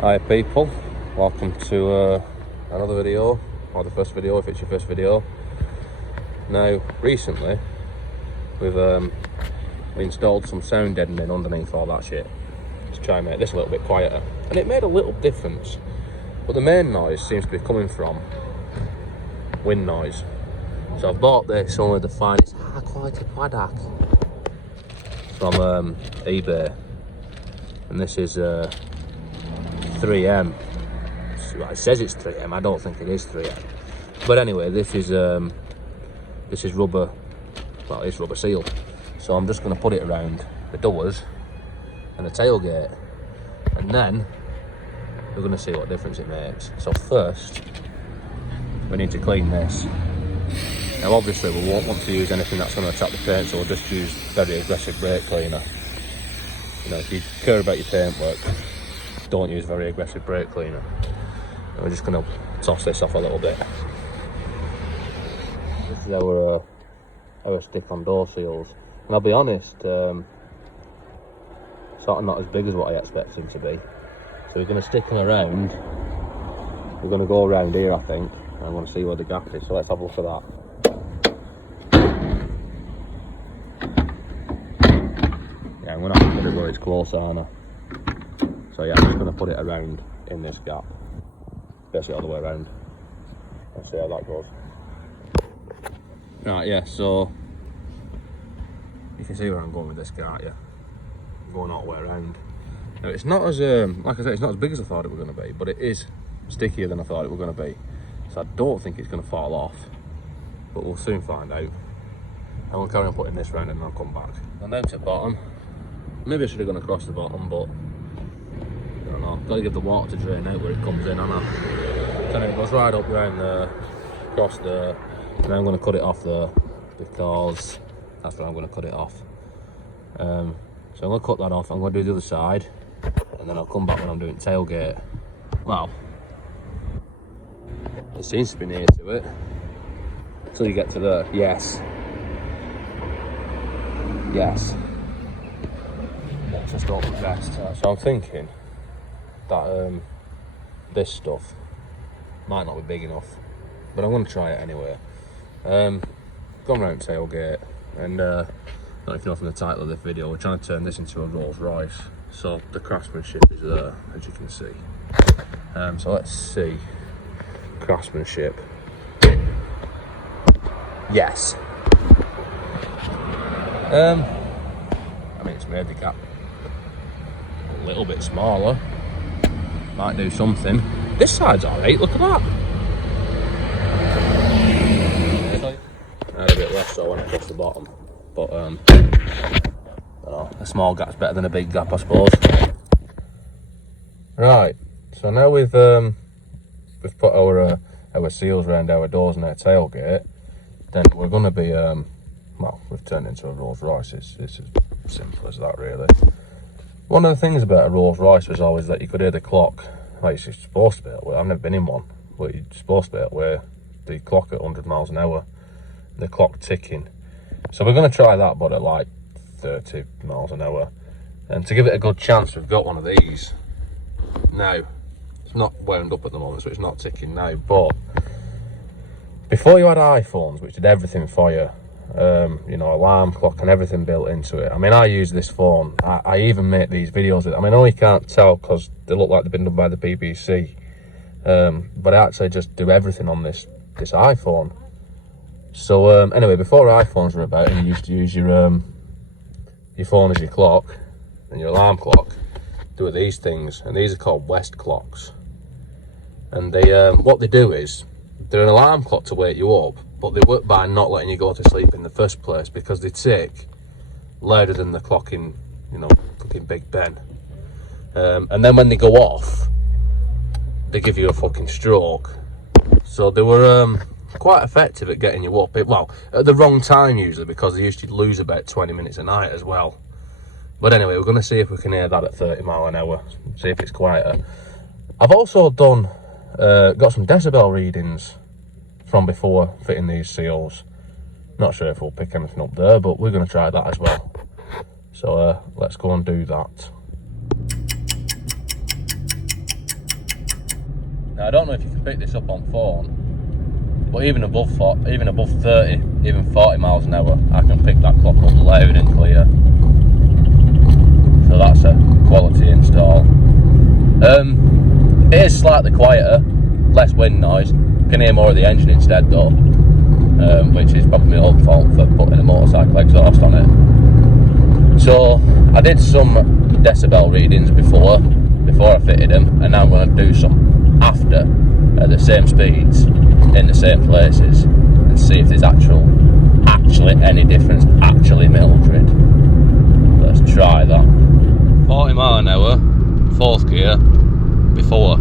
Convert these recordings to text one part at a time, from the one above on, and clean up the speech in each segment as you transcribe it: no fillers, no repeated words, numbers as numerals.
Hi people, welcome to another video, or the first video if it's your first video. Now recently we've we installed some sound deadening underneath all that shit to try and make this a little bit quieter, and it made a little difference, but the main noise seems to be coming from wind noise. So I've bought this only the finest high quality product from eBay, and this is 3M. Well, it says it's 3M. I don't think it is 3M. But anyway, this is rubber. Well, it's rubber seal. So I'm just going to put it around the doors and the tailgate, and then we're going to see what difference it makes. So first, we need to clean this. Now, obviously, we won't want to use anything that's going to attack the paint, so we'll just use very aggressive brake cleaner. You know, if you care about your paintwork, don't use very aggressive brake cleaner. And we're just going to toss this off a little bit. This is our stick-on door seals, and I'll be honest, sort of not as big as what I expected them to be. So we're going to stick them around. We're going to go around here, I think, and I'm going to see where the gap is. So let's have a look at that. Yeah, I'm going to have to put it where it's close, aren't I? So yeah, I'm just going to put it around in this gap, basically all the way around. Let's see how that goes. Right, yeah, so you can see where I'm going with this, can't you? I'm going all the way around. Now it's not as, like I said, it's not as big as I thought it was going to be, but it is stickier than I thought it was going to be. So I don't think it's going to fall off, but we'll soon find out. I'm going to carry on putting this round and then I'll come back. And then to the bottom, maybe I should have gone across the bottom, but I don't know, got to give the water to drain out where it comes in, haven't I? So it goes right up around there, across there, and I'm going to cut it off there because that's where I'm going to cut it off. So I'm going to cut that off. I'm going to do the other side, and then I'll come back when I'm doing tailgate. Well, it seems to be near to it until you get to there. Yes. Let's just open the rest. So I'm thinking that this stuff might not be big enough, but I'm going to try it anyway. Going around tailgate, and I don't know if you know from the title of this video, we're trying to turn this into a Rolls-Royce, so the craftsmanship is there, as you can see. So let's see, craftsmanship. Yes. I mean, it's made the gap a little bit smaller. Might do something. This side's alright, look at that. A bit less so when it gets to the bottom. But, I don't know, a small gap's better than a big gap, I suppose. Right, so now we've put our seals around our doors and our tailgate, then we're going to be, well, we've turned into a Rolls-Royce. It's as simple as that, really. One of the things about a Rolls-Royce was always that you could hear the clock, like it's supposed to be that way. I've never been in one, but it's supposed to be that way. The clock at 100 miles an hour, the clock ticking. So we're going to try that, but at like 30 miles an hour. And to give it a good chance, we've got one of these. Now, it's not wound up at the moment, so it's not ticking now, but before you had iPhones, which did everything for you, you know, alarm clock and everything built into it. I mean, I use this phone. I even make these videos with it. I mean, I know you can't tell because they look like they've been done by the BBC, but I actually just do everything on this iPhone. So anyway, before iPhones were about, and you used to use your phone as your clock and your alarm clock, do with these things, and these are called West clocks. And they what they do is they're an alarm clock to wake you up, but they work by not letting you go to sleep in the first place because they tick louder than the clock in, you know, fucking Big Ben. And then when they go off, they give you a fucking stroke. So they were quite effective at getting you up. Well, at the wrong time usually, because they used to lose about 20 minutes a night as well. But anyway, we're going to see if we can hear that at 30 mile an hour, see if it's quieter. I've also done, got some decibel readings from before fitting these seals. Not sure if we'll pick anything up there, but we're going to try that as well. So let's go and do that. Now I don't know if you can pick this up on phone, but even above 30, even 40 miles an hour, I can pick that clock up loud and clear. So that's a quality install. It is slightly quieter, less wind noise. Can hear more of the engine instead though, which is probably my own fault for putting a motorcycle exhaust on it. So I did some decibel readings before I fitted them, and now I'm going to do some after at the same speeds in the same places and see if there's actually any difference, actually Mildred. Let's try that. 40 mile an hour, 4th gear, before.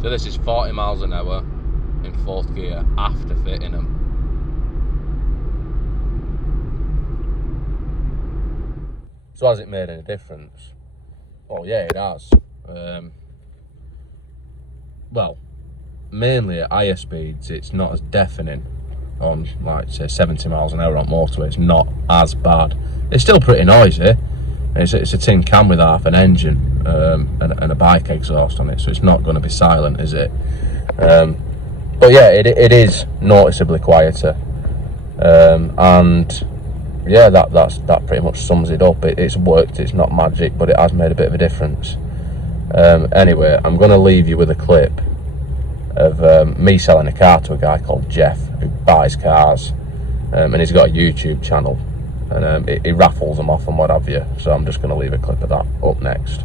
So this is 40 miles an hour in 4th gear after fitting them. So has it made any difference? Oh yeah, it has. Well, mainly at higher speeds it's not as deafening. On like say 70 miles an hour on motorway, it's not as bad. It's still pretty noisy. It's a tin can with half an engine and a bike exhaust on it, so it's not going to be silent, is it? But yeah, it is noticeably quieter, and yeah, that pretty much sums it up. It's worked. It's not magic, but it has made a bit of a difference. Anyway, I'm going to leave you with a clip of me selling a car to a guy called Jeff who buys cars, and he's got a YouTube channel, and he raffles them off and what have you. So I'm just going to leave a clip of that up next.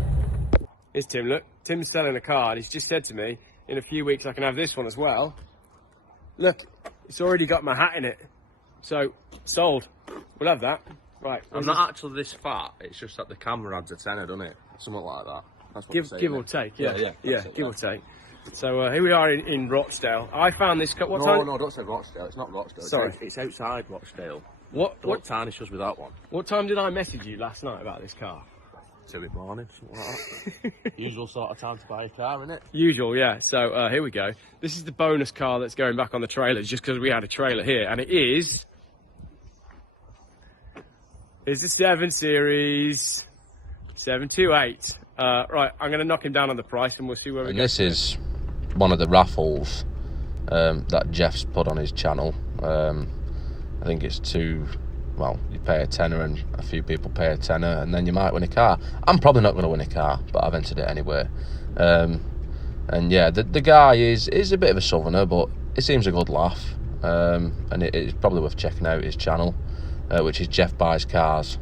Here's Tim. Look, Tim's selling a car, and he's just said to me, in a few weeks I can have this one as well. Look, it's already got my hat in it. So, sold. We'll have that. Right. I'm not actually this fat, it's just that the camera adds a tenner, doesn't it? Something like that. That's what give or take, yeah. Yeah, give or take. So here we are in Rochdale. I found this car. What time? No, don't say Rochdale. It's not Rochdale. Sorry. It's outside Rochdale. What tarnish us with that one? What time did I message you last night about this car? 2 in the morning, something like that. Usual sort of time to buy a car, isn't it? Usual, yeah. So here we go. This is the bonus car that's going back on the trailers, just because we had a trailer here, and it is. Is the 7 Series 728. Right, I'm going to knock him down on the price, and we'll see where we go. And this is one of the raffles that Jeff's put on his channel. I think it's well, you pay a tenner and a few people pay a tenner and then you might win a car. I'm probably not going to win a car, but I've entered it anyway. And yeah, the guy is a bit of a southerner, but it seems a good laugh. And it's probably worth checking out his channel, which is Jeff Buys Cars.